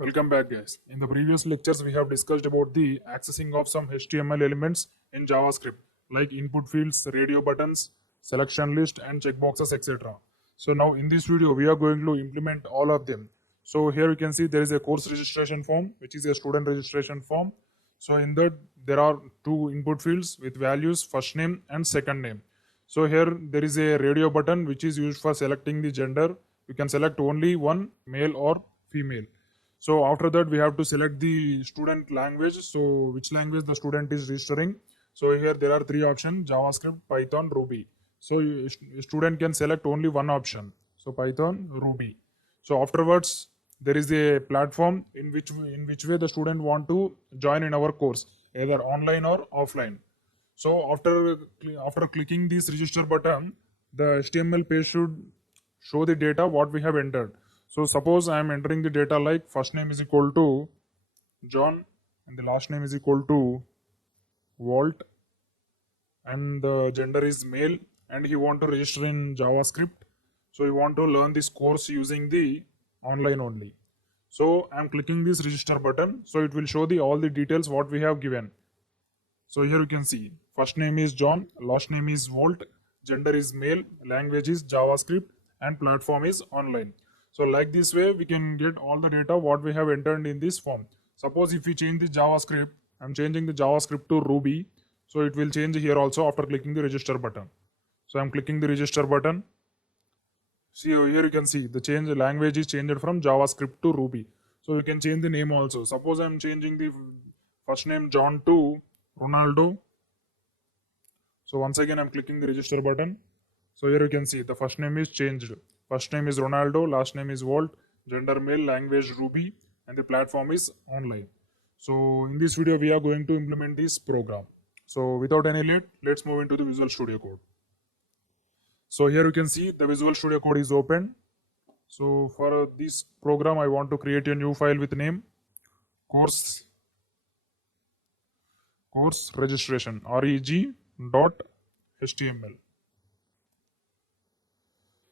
Welcome back, guys. In the previous lectures, we have discussed about the accessing of some HTML elements in JavaScript, like input fields, radio buttons, selection list, and checkboxes, etc. So now in this video, we are going to implement all of them. So here you can see there is a course registration form, which is a student registration form. So in that, there are two input fields with values, first name and second name. So here there is a radio button, which is used for selecting the gender. You can select only one, male or female. So after that, we have to select the student language. So which language the student is registering. So here there are three options: JavaScript, Python, Ruby. So student can select only one option. So Python, Ruby. So afterwards, there is a platform in which way the student want to join in our course, either online or offline. So after clicking this register button, the HTML page should show the data what we have entered. So suppose I am entering the data like first name is equal to John and the last name is equal to Walt and the gender is male and he want to register in JavaScript. So he want to learn this course using the online only. So I am clicking this register button. So it will show the all the details what we have given. So here you can see first name is John, last name is Walt, gender is male, language is JavaScript, and platform is online. So like this way, we can get all the data what we have entered in this form. Suppose if we change the JavaScript, I'm changing the JavaScript to Ruby. So it will change here also after clicking the register button. So I'm clicking the register button. See here you can see the change language is changed from JavaScript to Ruby. So you can change the name also. Suppose I'm changing the first name John to Ronaldo. So once again I'm clicking the register button. So here you can see the first name is changed. First name is Ronaldo, last name is Walt, gender male, language Ruby, and the platform is online. So in this video we are going to implement this program. So without any late, let's move into the Visual Studio Code. So here you can see the Visual Studio Code is open. So for this program I want to create a new file with name course registration reg.html.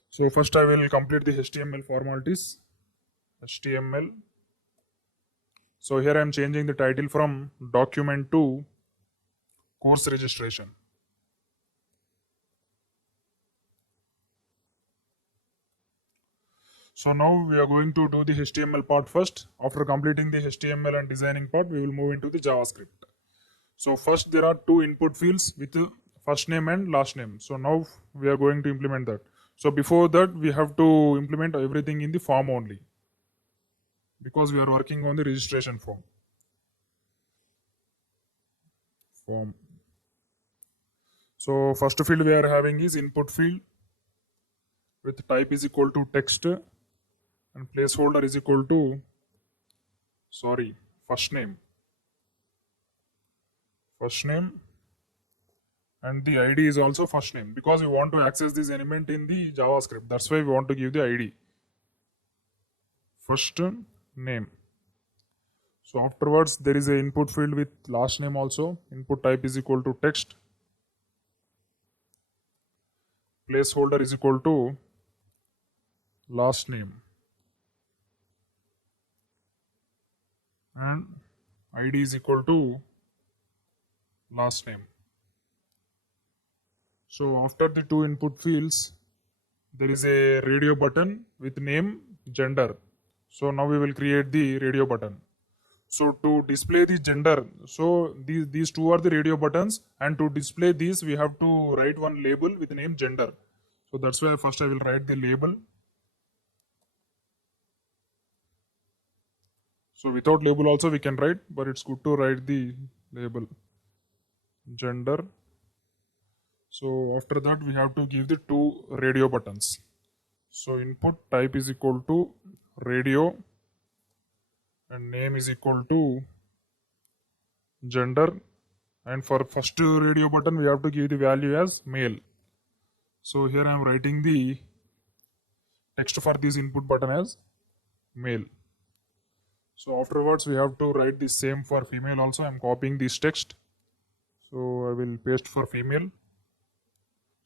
So first I will complete the HTML formalities. HTML. So here I am changing the title from document to course registration. So now we are going to do the HTML part first. After completing the HTML and designing part, we will move into the JavaScript. So first there are two input fields with first name and last name. So now we are going to implement that. So before that, we have to implement everything in the form only, because we are working on the registration form. So first field we are having is input field with type is equal to text and placeholder is equal to first name and the ID is also first name, because we want to access this element in the JavaScript. That's why we want to give the ID first name. So afterwards there is a input field with last name also. Input type is equal to text, placeholder is equal to last name, and ID is equal to last name. So after the two input fields, there is a radio button with name, gender. So now we will create the radio button. So to display the gender, so these two are the radio buttons, and to display these we have to write one label with name gender. So that's why first I will write the label. So without label also we can write, but it's good to write the label gender. So after that we have to give the two radio buttons. So input type is equal to radio and name is equal to gender, and for first radio button we have to give the value as male. So here I am writing the text for this input button as male. So afterwards we have to write the same for female also. I am copying this text, so I will paste for female.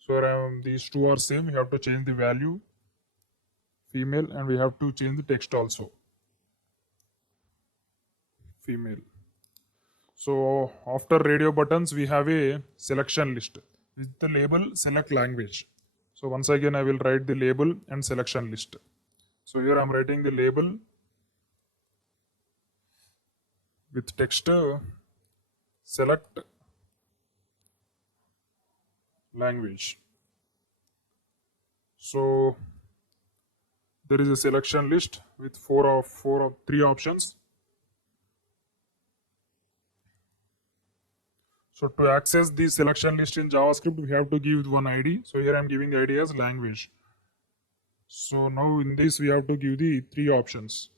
So these two are same. We have to change the value female and we have to change the text also. female. So after radio buttons, we have a selection list with the label select language. So once again, I will write the label and selection list. So here I'm writing the label with text select language. So there is a selection list with three options. So to access the selection list in JavaScript, we have to give one ID. So here I'm giving the ID as language. So now in this, we have to give the three options.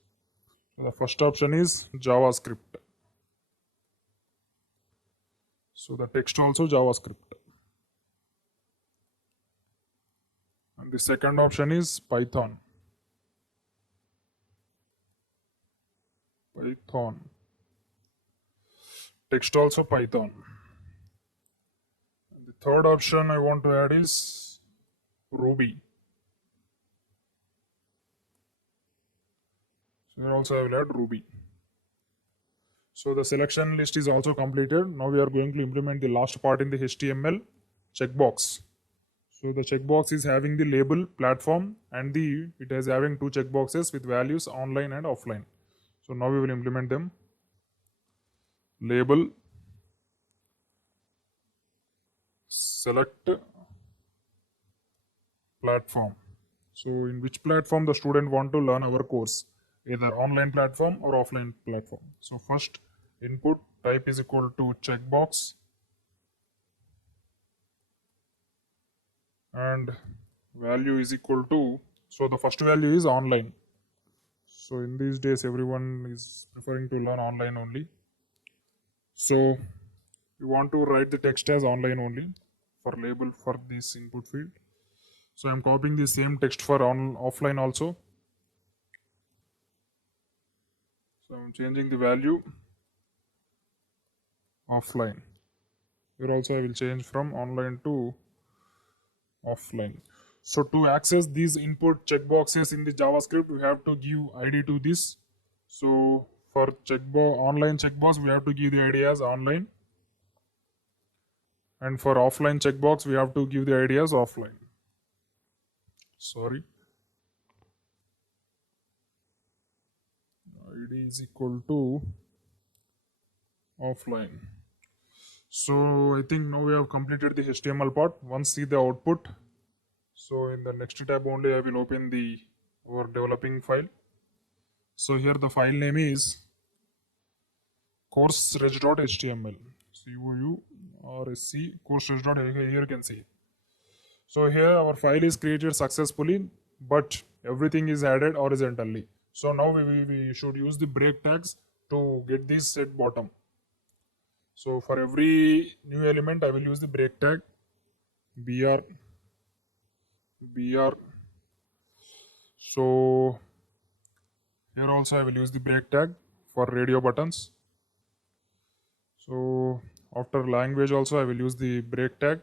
So the first option is JavaScript. So the text also JavaScript. And the second option is Python. Python. Text also Python. And the third option I want to add is Ruby. So here also I will add Ruby. So the selection list is also completed. Now we are going to implement the last part in the HTML checkbox. So the checkbox is having the label platform and it is having two checkboxes with values online and offline. So now we will implement them. Label select platform. So in which platform the student want to learn our course, either online platform or offline platform. So first input type is equal to checkbox and value is equal to, so the first value is online. So in these days everyone is preferring to learn online only. So we want to write the text as online only for label for this input field. So I'm copying the same text for offline also. So I'm changing the value offline. Here also I will change from online to offline. So to access these input checkboxes in the JavaScript, we have to give ID to this. So for online checkbox, we have to give the ID as online. And for offline checkbox, we have to give the ID as offline. Sorry. ID is equal to offline. So I think now we have completed the HTML part. Once see the output. So in the next tab only I will open our developing file. So here the file name is coursereg.html. COURSC coursereg.html. Here you can see. So here our file is created successfully, but everything is added horizontally. So now we should use the break tags to get this at bottom. So for every new element, I will use the break tag br. So here also I will use the break tag for radio buttons. So after language also I will use the break tag.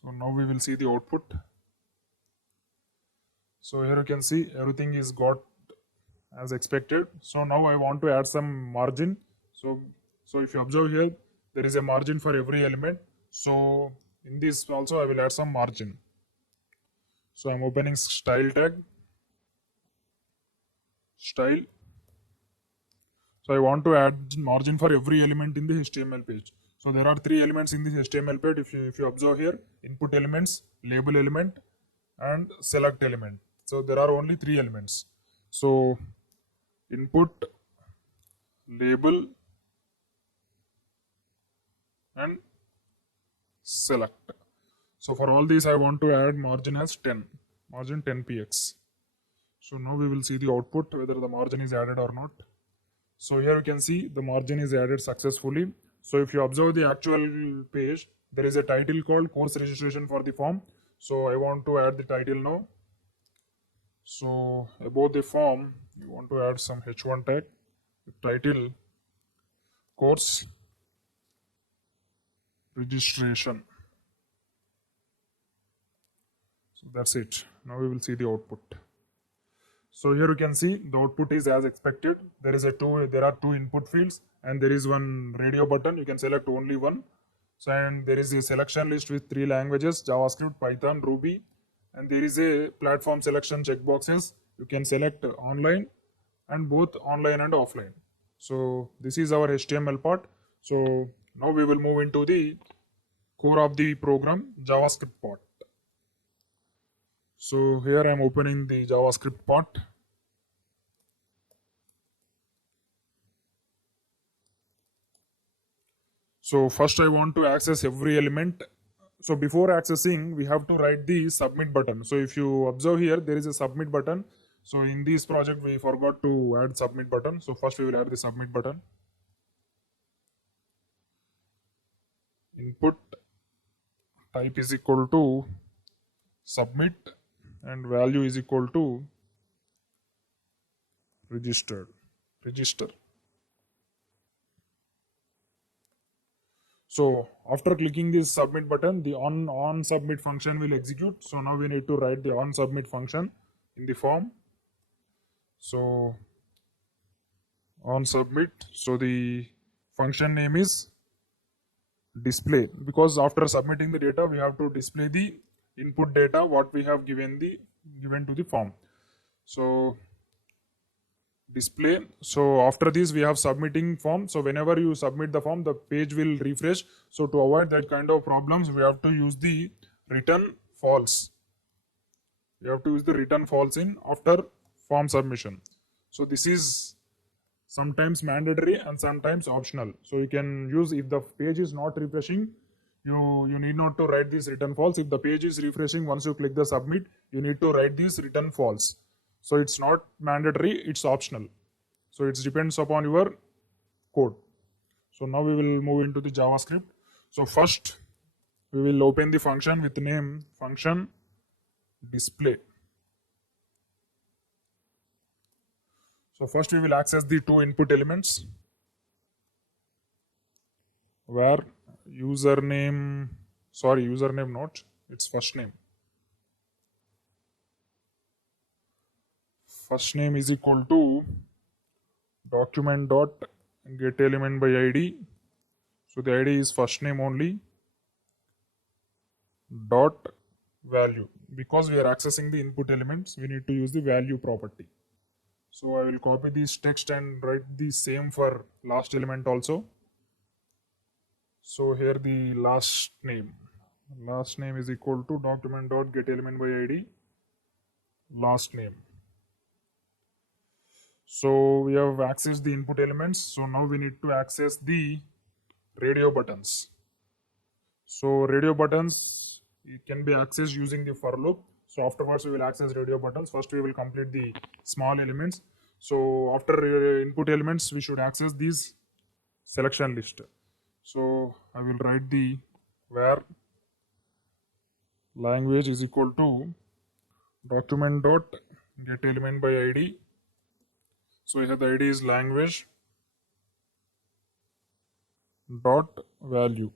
So now we will see the output. So here you can see everything is got as expected. So now I want to add some margin. So if you observe here, there is a margin for every element. So in this also I will add some margin. So I'm opening style tag, style. So I want to add margin for every element in the HTML page. So there are three elements in this HTML page. If you observe here, input elements, label element, and select element. So there are only three elements. So input, label, and select. So for all these, I want to add margin as 10, margin 10 px. So now we will see the output, whether the margin is added or not. So here you can see the margin is added successfully. So if you observe the actual page, there is a title called course registration for the form. So I want to add the title now. So above the form, you want to add some h1 tag, title, course registration. So that's it. Now we will see the output. So here you can see the output is as expected. There are two input fields and there is one radio button. You can select only one. So and there is a selection list with 3 languages: JavaScript, Python, Ruby, and there is a platform selection checkboxes. You can select online and both online and offline. So this is our HTML part. So now we will move into the core of the program, JavaScript part. So here I am opening the JavaScript part. So first I want to access every element. So before accessing, we have to write the submit button. So if you observe here, there is a submit button. So in this project, we forgot to add submit button. So first we will add the submit button. Input type is equal to submit and value is equal to register. So after clicking this submit button, the on submit function will execute. So now we need to write the on submit function in the form. So on submit, so the function name is display, because after submitting the data we have to display the input data what we have given to the form. So display. So after this we have submitting form. So whenever you submit the form, the page will refresh. So to avoid that kind of problems, we have to use the return false. We have to use the return false in after form submission. So this is sometimes mandatory and sometimes optional. So you can use, if the page is not refreshing, you need not to write this return false. If the page is refreshing, once you click the submit, you need to write this return false. So it's not mandatory, it's optional. So it depends upon your code. So now we will move into the JavaScript. So first we will open the function with name function display. So first we will access the two input elements where username not, it's first name. First name is equal to document dot get element by id. So the id is first name only, dot value. Because we are accessing the input elements, we need to use the value property. So I will copy this text and write the same for last element also. So here the last name is equal to document dot get element by id last name. So we have accessed the input elements. So now we need to access the radio buttons. So radio buttons, it can be accessed using the for loop. So afterwards we will access radio buttons. First we will complete the small elements. So after input elements, we should access these selection list. So I will write the where language is equal to document dot get element by id. So here the id is language dot value.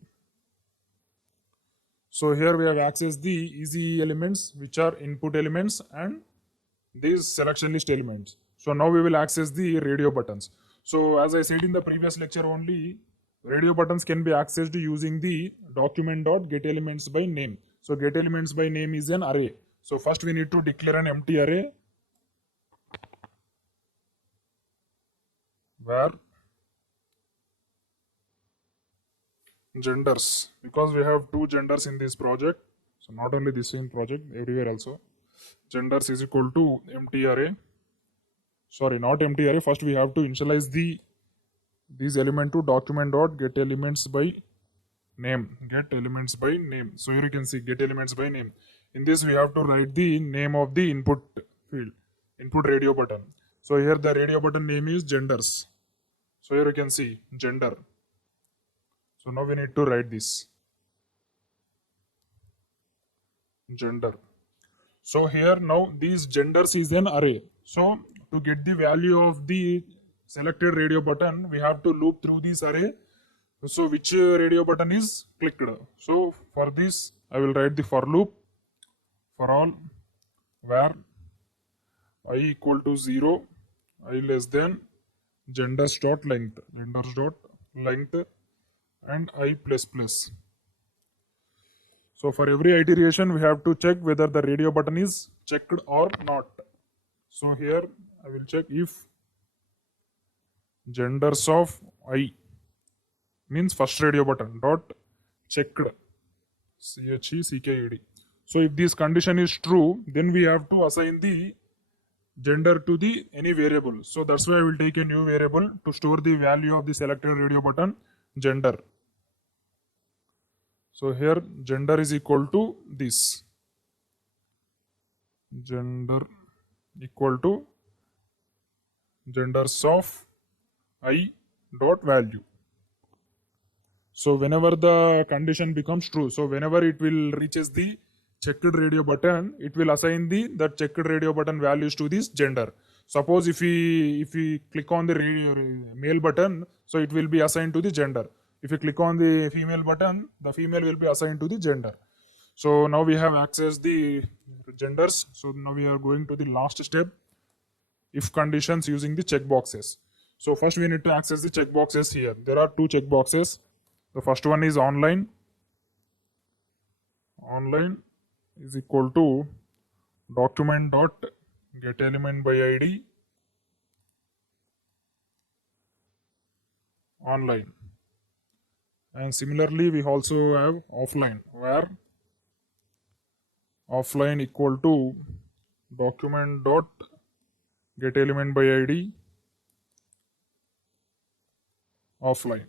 So here we have accessed the easy elements, which are input elements and these selection list elements. So now we will access the radio buttons. So as I said in the previous lecture only, radio buttons can be accessed using the document dot get elements by name. So get elements by name is an array. So first we need to declare an empty array where genders, because we have two genders in this project. So not only this in project, everywhere also. Genders is equal to empty array. Sorry, not empty array. First we have to initialize these element to document dot get elements by name. Get elements by name. So here you can see get elements by name. In this we have to write the name of the input field, input radio button. So here the radio button name is genders. So here you can see gender. So now we need to write this gender. So here now these genders is an array. So to get the value of the selected radio button, we have to loop through this array. So which radio button is clicked. So for this I will write the for loop for all where I equal to 0, I less than genders dot length, and I plus plus. So for every iteration, we have to check whether the radio button is checked or not. So here I will check if genders of I means first radio button dot checked, CHECKED. So if this condition is true, then we have to assign the gender to the any variable. So that's why I will take a new variable to store the value of the selected radio button gender. So here gender is equal to this. Gender equal to genders of I dot value. So whenever the condition becomes true, so whenever it will reaches the checked radio button, it will assign the that checked radio button values to this gender. Suppose if we click on the male button, so it will be assigned to the gender. If you click on the female button, the female will be assigned to the gender. So now we have accessed the genders. So now we are going to the last step, if conditions using the checkboxes. So first we need to access the checkboxes here. There are two checkboxes. The first one is online. Online is equal to document dot get element by ID online. And similarly, we also have offline, where offline equal to document dot get element by ID offline.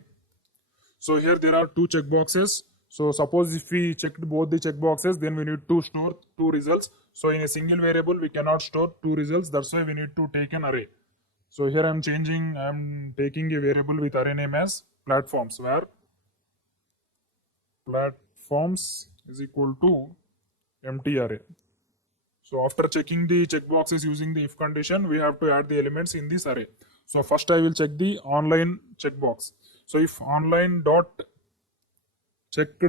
So here there are two checkboxes. So suppose if we checked both the checkboxes, then we need to store two results. So in a single variable, we cannot store two results. That's why we need to take an array. So here I'm taking a variable with array name as platforms, where platforms is equal to empty array. So after checking the checkboxes using the if condition, we have to add the elements in this array. So first I will check the online checkbox. So if online dot checked,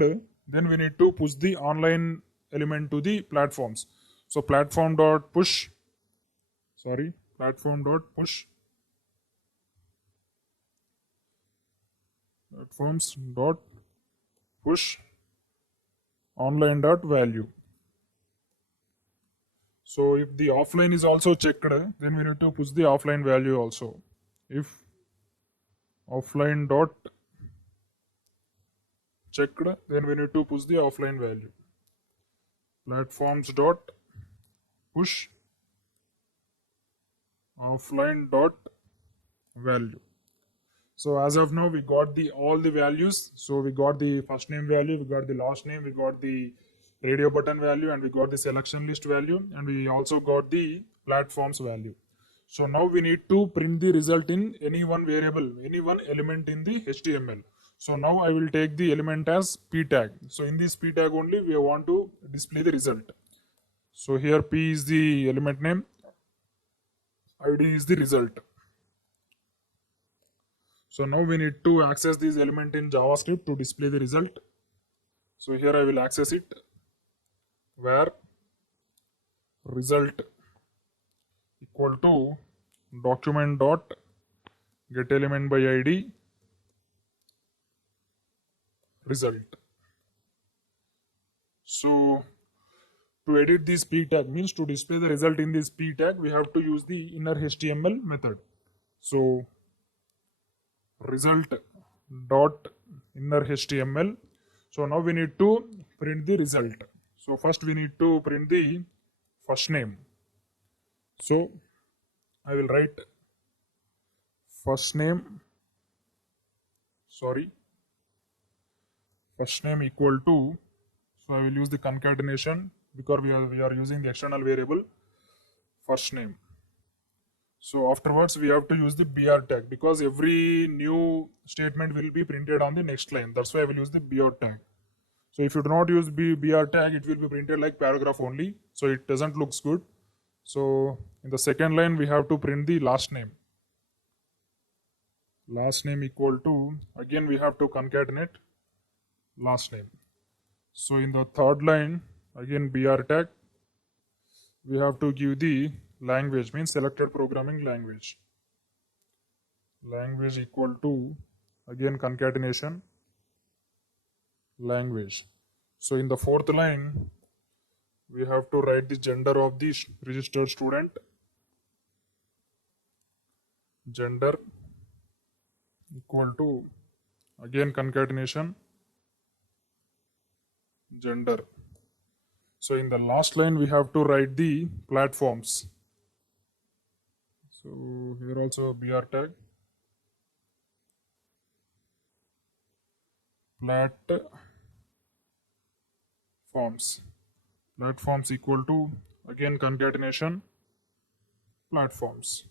then we need to push the online element to the platforms. So platforms dot push online dot value. So if the offline is also checked, then we need to push the offline value also. If offline dot checked, then we need to push the offline value. Platforms dot push offline dot value. So as of now, we got all the values. So we got the first name value, we got the last name, we got the radio button value, and we got the selection list value, and we also got the platforms value. So now we need to print the result in any one variable, any one element in the HTML. So now I will take the element as p tag. So in this p tag only we want to display the result. So here p is the element name, id is the result. So now we need to access this element in JavaScript to display the result. So here I will access it, where result equal to document dot get element by ID result. So to edit this p tag, means to display the result in this p tag, we have to use the inner HTML method. So result dot inner HTML. So now we need to print the result. So first we need to print the first name. So I will write first name equal to, so I will use the concatenation because we are using the external variable first name. So afterwards we have to use the br tag because every new statement will be printed on the next line. That's why I will use the br tag. So if you do not use br tag, it will be printed like paragraph only. So it doesn't look good. So in the second line, we have to print the last name. Last name equal to, again we have to concatenate last name. So in the third line, again br tag, we have to give the language means selected programming language. Language equal to, again, concatenation language. So in the fourth line we have to write the gender of the registered student. Gender equal to, again, concatenation gender. So in the last line we have to write the platforms. So here also br tag platforms equal to, again, concatenation platforms.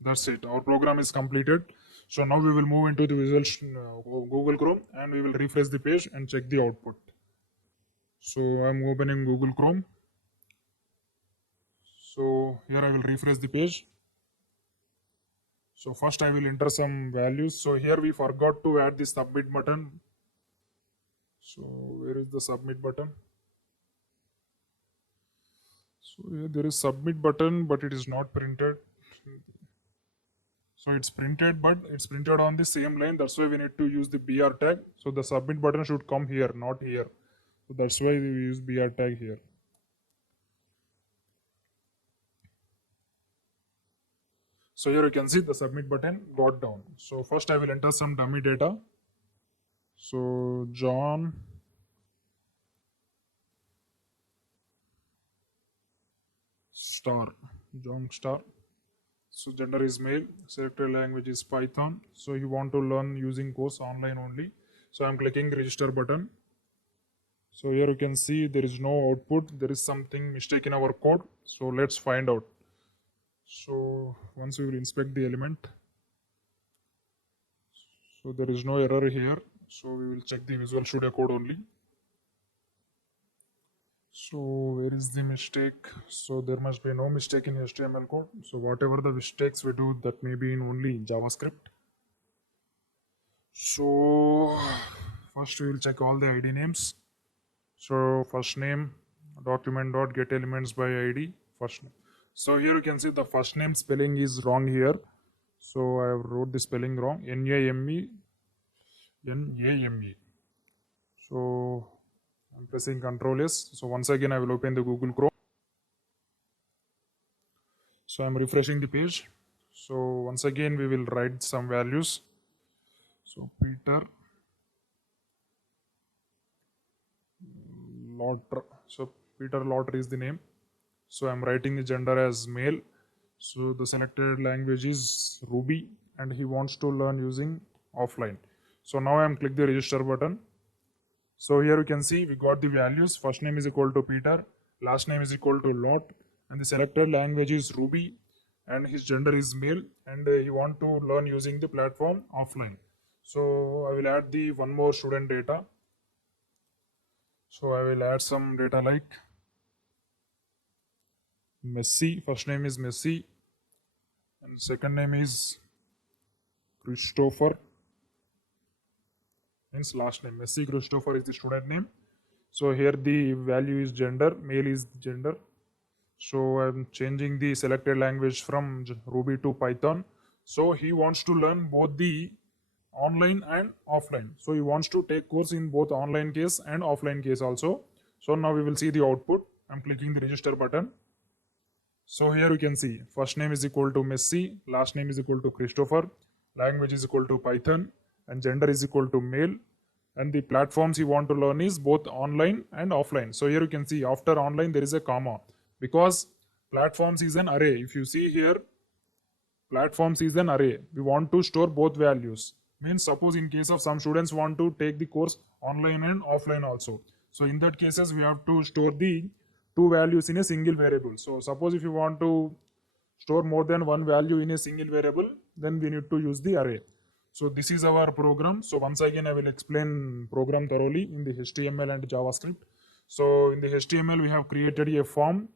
That's it. Our program is completed. So now we will move into the Google Chrome and we will refresh the page and check the output. So I'm opening Google Chrome. So here I will refresh the page. So first I will enter some values. So here we forgot to add the submit button. So where is the submit button? So here there is submit button, but it is not printed. So it's printed, but it's printed on the same line. That's why we need to use the BR tag. So the submit button should come here, not here. So that's why we use BR tag here. So here you can see the submit button got down. So first I will enter some dummy data. So John Star. So gender is male, selected language is Python. So you want to learn using course online only. So I'm clicking register button. So here you can see there is no output. There is something mistake in our code. So let's find out. So once we will inspect the element. So there is no error here. So we will check the Visual Studio Code only. So where is the mistake? So there must be no mistake in HTML code. So whatever the mistakes we do, that may be in only JavaScript. So first we will check all the ID names. So first name, document.getElements by ID, first name. So here you can see the first name spelling is wrong here. So I wrote the spelling wrong, Name. So I'm pressing Ctrl S. So once again I will open the Google Chrome. So I'm refreshing the page. So once again we will write some values. So Peter Lauter. So Peter Lauter is the name. So I'm writing the gender as male. So the selected language is Ruby and he wants to learn using offline. So now I'm click the register button. So here you can see we got the values. First name is equal to Peter, last name is equal to Lot, and the selected language is Ruby, and his gender is male, and he want to learn using the platform offline. So I will add the one more student data. So I will add some data like Messi. First name is Messi, and second name is Christopher. Means last name Messi Christopher is the student name. So here the value is gender, male is gender. So I'm changing the selected language from Ruby to Python. So he wants to learn both the online and offline. So he wants to take course in both online case and offline case also. So now we will see the output. I'm clicking the register button. So here you can see first name is equal to Messi, last name is equal to Christopher, language is equal to Python, and gender is equal to male, and the platforms you want to learn is both online and offline. So here you can see after online there is a comma because platforms is an array. If you see here, platforms is an array. We want to store both values. Means suppose in case of some students want to take the course online and offline also. So in that cases we have to store the two values in a single variable. So suppose if you want to store more than one value in a single variable, then we need to use the array. So this is our program. So once again I will explain program thoroughly in the HTML and JavaScript. So in the HTML we have created a form.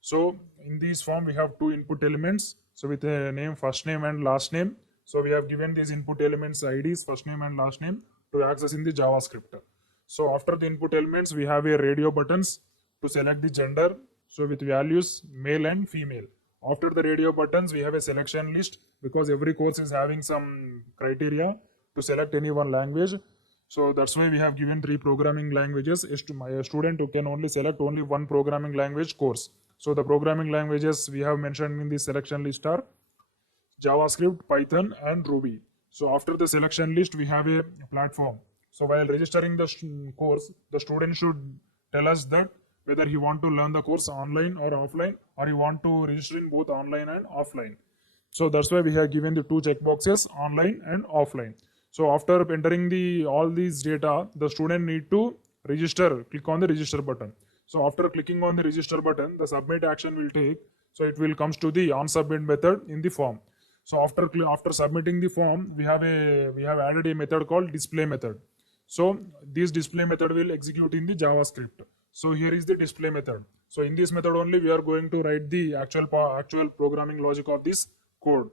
So in this form we have two input elements. So with a name, first name and last name. So we have given these input elements IDs, first name and last name, to access in the JavaScript. So after the input elements we have a radio buttons to select the gender. So with values male and female. After the radio buttons, we have a selection list because every course is having some criteria to select any one language. So that's why we have given 3 programming languages. My student who can only select only one programming language course. So the programming languages we have mentioned in the selection list are JavaScript, Python, and Ruby. So after the selection list, we have a platform. So while registering the course, the student should tell us that whether he want to learn the course online or offline, or he want to register in both online and offline. So that's why we have given the 2 checkboxes, online and offline. So after entering all these data, the student need to register, click on the register button. So after clicking on the register button, the submit action will take. So it will comes to the on submit method in the form. So after submitting the form, we have added a method called display method. So this display method will execute in the JavaScript. So here is the display method. So in this method only we are going to write the actual programming logic of this code.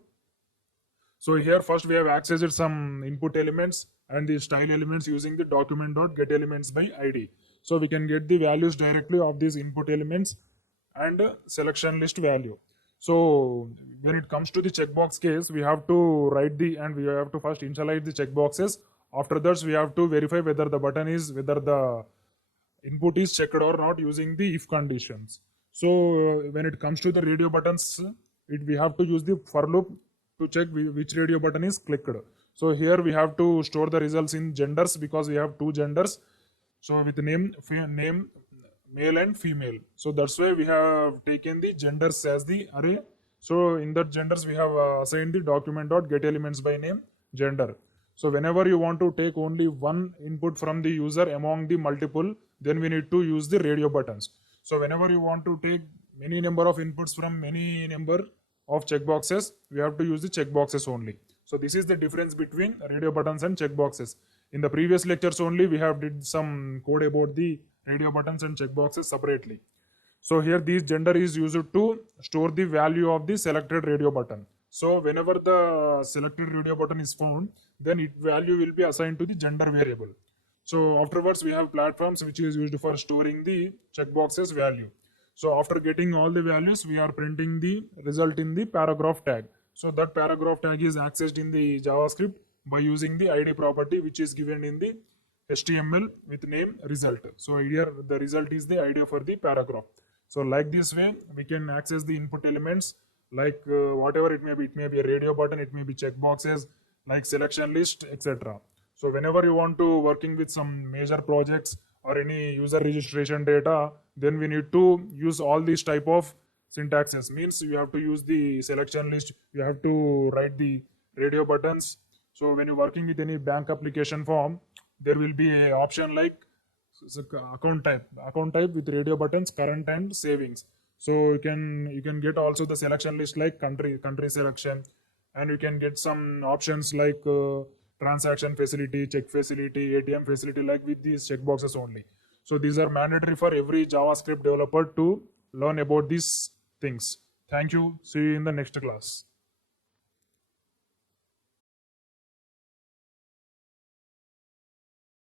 So here first we have accessed some input elements and the style elements using the document.getElements by ID. So we can get the values directly of these input elements and selection list value. So when it comes to the checkbox case, we have to write we have to first initialize the checkboxes. After that, we have to verify whether the input is checked or not using the if conditions. So when it comes to the radio buttons, we have to use the for loop to check which radio button is clicked. So here we have to store the results in genders because we have 2 genders. So with name male and female. So that's why we have taken the genders as the array. So in that genders we have assigned the document.getElements by name gender. So whenever you want to take only one input from the user among the multiple, then we need to use the radio buttons. So whenever you want to take many number of inputs from many number of checkboxes, we have to use the checkboxes only. So this is the difference between radio buttons and checkboxes. In the previous lectures only, we have did some code about the radio buttons and checkboxes separately. So here this gender is used to store the value of the selected radio button. So whenever the selected radio button is found, then its value will be assigned to the gender variable. So afterwards we have platforms which is used for storing the checkboxes value. So after getting all the values, we are printing the result in the paragraph tag. So that paragraph tag is accessed in the JavaScript by using the ID property which is given in the HTML with name result. So here the result is the ID for the paragraph. So like this way we can access the input elements like whatever it may be a radio button, it may be checkboxes like selection list, etc. So whenever you want to working with some major projects or any user registration data, then we need to use all these type of syntaxes. Means you have to use the selection list, you have to write the radio buttons. So when you're working with any bank application form, there will be an option like account type with radio buttons, current and savings. So you can get also the selection list like country selection, and you can get some options like transaction facility, check facility, ATM facility, like with these checkboxes only. So these are mandatory for every JavaScript developer to learn about these things. Thank you. See you in the next class.